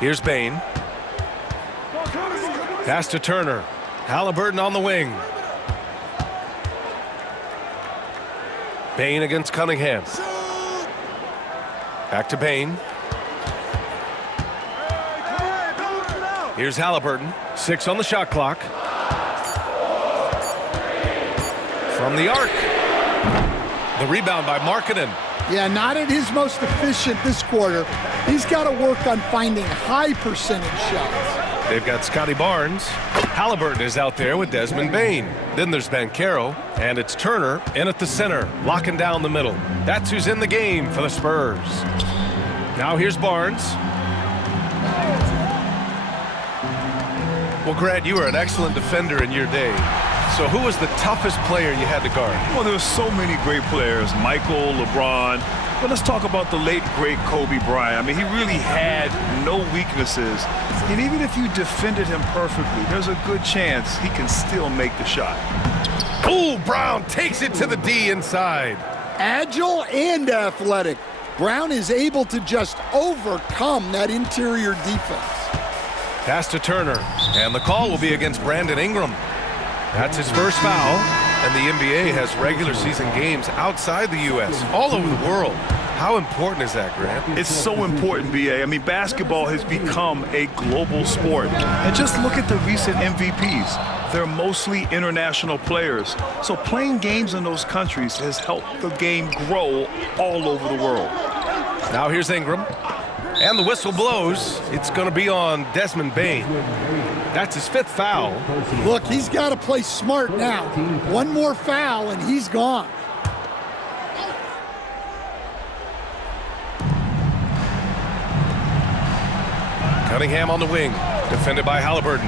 Here's Bain. Pass to Turner. Halliburton on the wing. Bain against Cunningham. Back to Bain. Here's Halliburton. 6 on the shot clock. From the arc. The rebound by Markkanen. Yeah, not at his most efficient this quarter. He's got to work on finding high percentage shots. They've got Scotty Barnes. Halliburton is out there with Desmond Bain. Then there's Banchero, and it's Turner in at the center, locking down the middle. That's who's in the game for the Spurs. Now here's Barnes. Well, Grant, you were an excellent defender in your day. So who was the toughest player you had to guard? Well, there were so many great players, Michael, LeBron. But let's talk about the late, great Kobe Bryant. I mean, he really had no weaknesses. And even if you defended him perfectly, there's a good chance he can still make the shot. Ooh, Brown takes it to the D inside. Agile and athletic. Brown is able to just overcome that interior defense. Pass to Turner, and the call will be against Brandon Ingram. That's his first foul, and the NBA has regular season games outside the U.S., all over the world. How important is that, Grant? It's so important, B.A. I mean, basketball has become a global sport. And just look at the recent MVPs. They're mostly international players. So playing games in those countries has helped the game grow all over the world. Now here's Ingram. And the whistle blows. It's going to be on Desmond Bain. That's his 5th foul. Look, he's got to play smart now. One more foul, and he's gone. Cunningham on the wing, defended by Halliburton.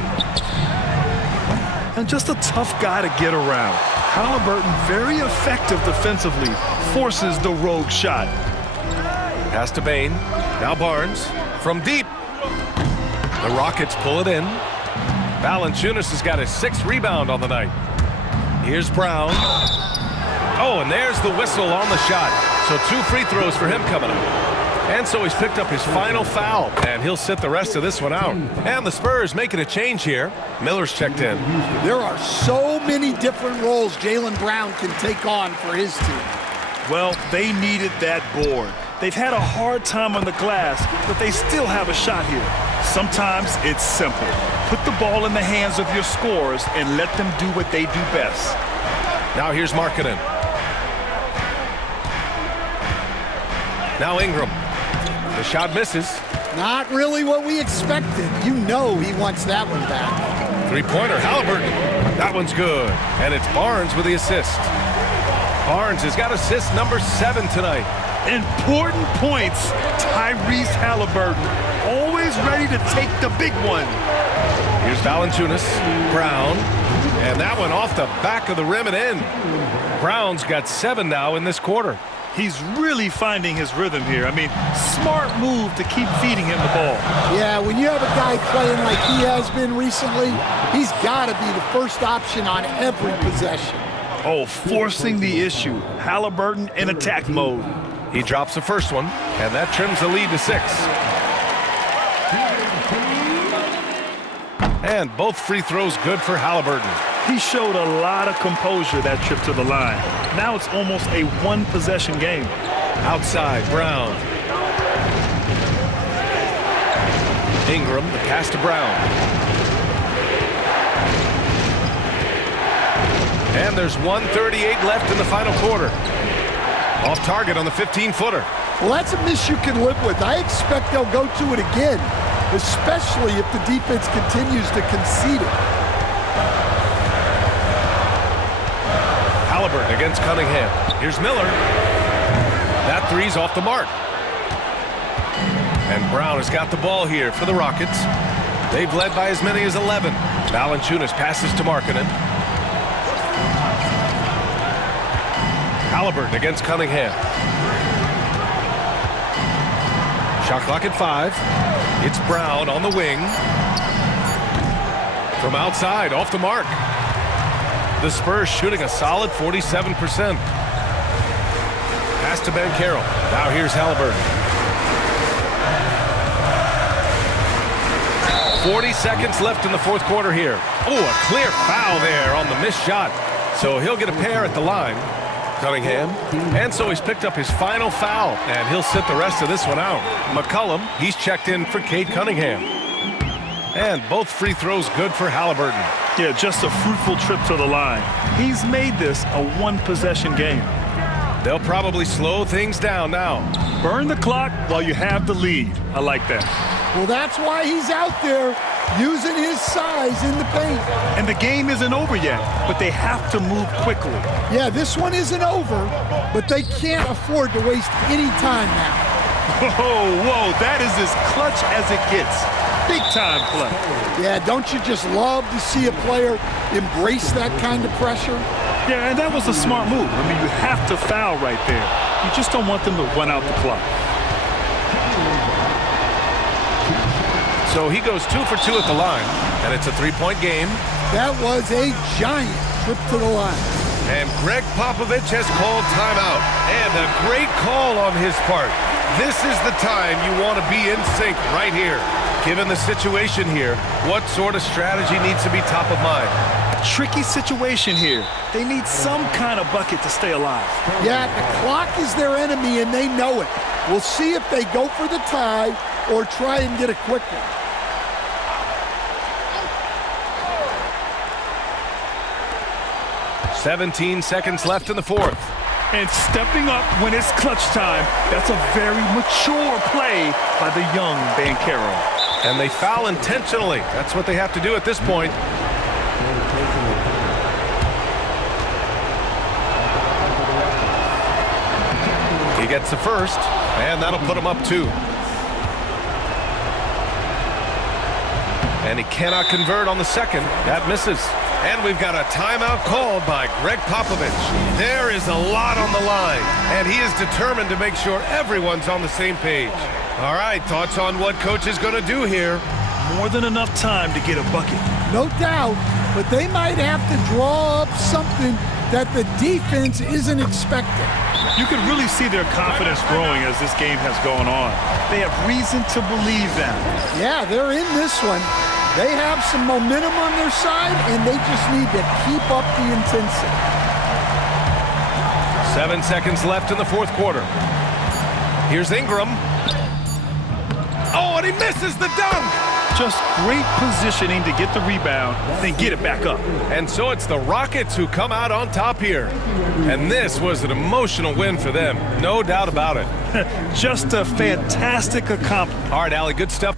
And just a tough guy to get around. Halliburton, very effective defensively, forces the rogue shot. Pass to Bain. Now Barnes from deep. The Rockets pull it in. Valanciunas has got his 6th rebound on the night. Here's Brown. Oh, and there's the whistle on the shot. So 2 free throws for him coming up. And so he's picked up his final foul, and he'll sit the rest of this one out. And the Spurs making a change here. Miller's checked in. There are so many different roles Jaylen Brown can take on for his team. Well, they needed that board. They've had a hard time on the glass, but they still have a shot here. Sometimes it's simple. Put the ball in the hands of your scorers and let them do what they do best. Now here's Markkanen. Now Ingram. The shot misses. Not really what we expected. You know he wants that one back. 3-pointer, Halliburton. That one's good. And it's Barnes with the assist. Barnes has got assist number 7 tonight. Important points, Tyrese Halliburton. Always ready to take the big one. Here's Valanciunas, Brown, and that one off the back of the rim and in. Brown's got 7 now in this quarter. He's really finding his rhythm here. I mean, smart move to keep feeding him the ball. Yeah, when you have a guy playing like he has been recently, he's got to be the first option on every possession. Oh, forcing the issue. Halliburton in attack mode. He drops the first one, and that trims the lead to 6. And both free throws good for Halliburton. He showed a lot of composure that trip to the line. Now it's almost a one-possession game. Outside, Brown. Ingram, the pass to Brown. And there's 1:38 left in the final quarter. Off target on the 15-footer. Well, that's a miss you can live with. I expect they'll go to it again, especially if the defense continues to concede it. Halliburton against Cunningham. Here's Miller. That three's off the mark. And Brown has got the ball here for the Rockets. They've led by as many as 11. Valanciunas passes to Markkanen. Halliburton against Cunningham. Shot clock at 5. It's Brown on the wing. From outside, off the mark. The Spurs shooting a solid 47%. Pass to Banchero. Now here's Halliburton. 40 seconds left in the fourth quarter here. Oh, a clear foul there on the missed shot. So he'll get a pair at the line. Cunningham. And so he's picked up his final foul, and he'll sit the rest of this one out. McCollum, he's checked in for Cade Cunningham. And both free throws good for Halliburton. Yeah, just a fruitful trip to the line. He's made this a one-possession game. They'll probably slow things down now. Burn the clock while you have the lead. I like that. Well, that's why he's out there using his size in the paint. And the game isn't over yet, but they have to move quickly. Yeah, this one isn't over, but they can't afford to waste any time now. Whoa, that is as clutch as it gets. Big time play. Yeah, don't you just love to see a player embrace that kind of pressure? Yeah, and that was a smart move. I mean, you have to foul right there. You just don't want them to run out the clock. So he goes 2 for 2 at the line, and it's a three-point game. That was a giant trip to the line. And Greg Popovich has called timeout. And a great call on his part. This is the time you want to be in sync right here. Given the situation here, what sort of strategy needs to be top of mind? Tricky situation here. They need some kind of bucket to stay alive. Yeah, the clock is their enemy, and they know it. We'll see if they go for the tie or try and get a quick one. "17 seconds left in the fourth. And stepping up when it's clutch time, that's a very mature play by the young Banchero. And they foul intentionally. That's what they have to do at this point. He gets the first, and that'll put him up 2. And he cannot convert on the second. That misses. And we've got a timeout called by Greg Popovich. There is a lot on the line, and he is determined to make sure everyone's on the same page. All right, thoughts on what coach is going to do here? More than enough time to get a bucket. No doubt, but they might have to draw up something that the defense isn't expecting. You can really see their confidence growing as this game has gone on. They have reason to believe that. Yeah, they're in this one. They have some momentum on their side, and they just need to keep up the intensity. 7 seconds left in the fourth quarter. Here's Ingram. Oh, and he misses the dunk! Just great positioning to get the rebound, then get it back up. And so it's the Rockets who come out on top here. And this was an emotional win for them, no doubt about it. Just a fantastic accomplishment. All right, Allie, good stuff.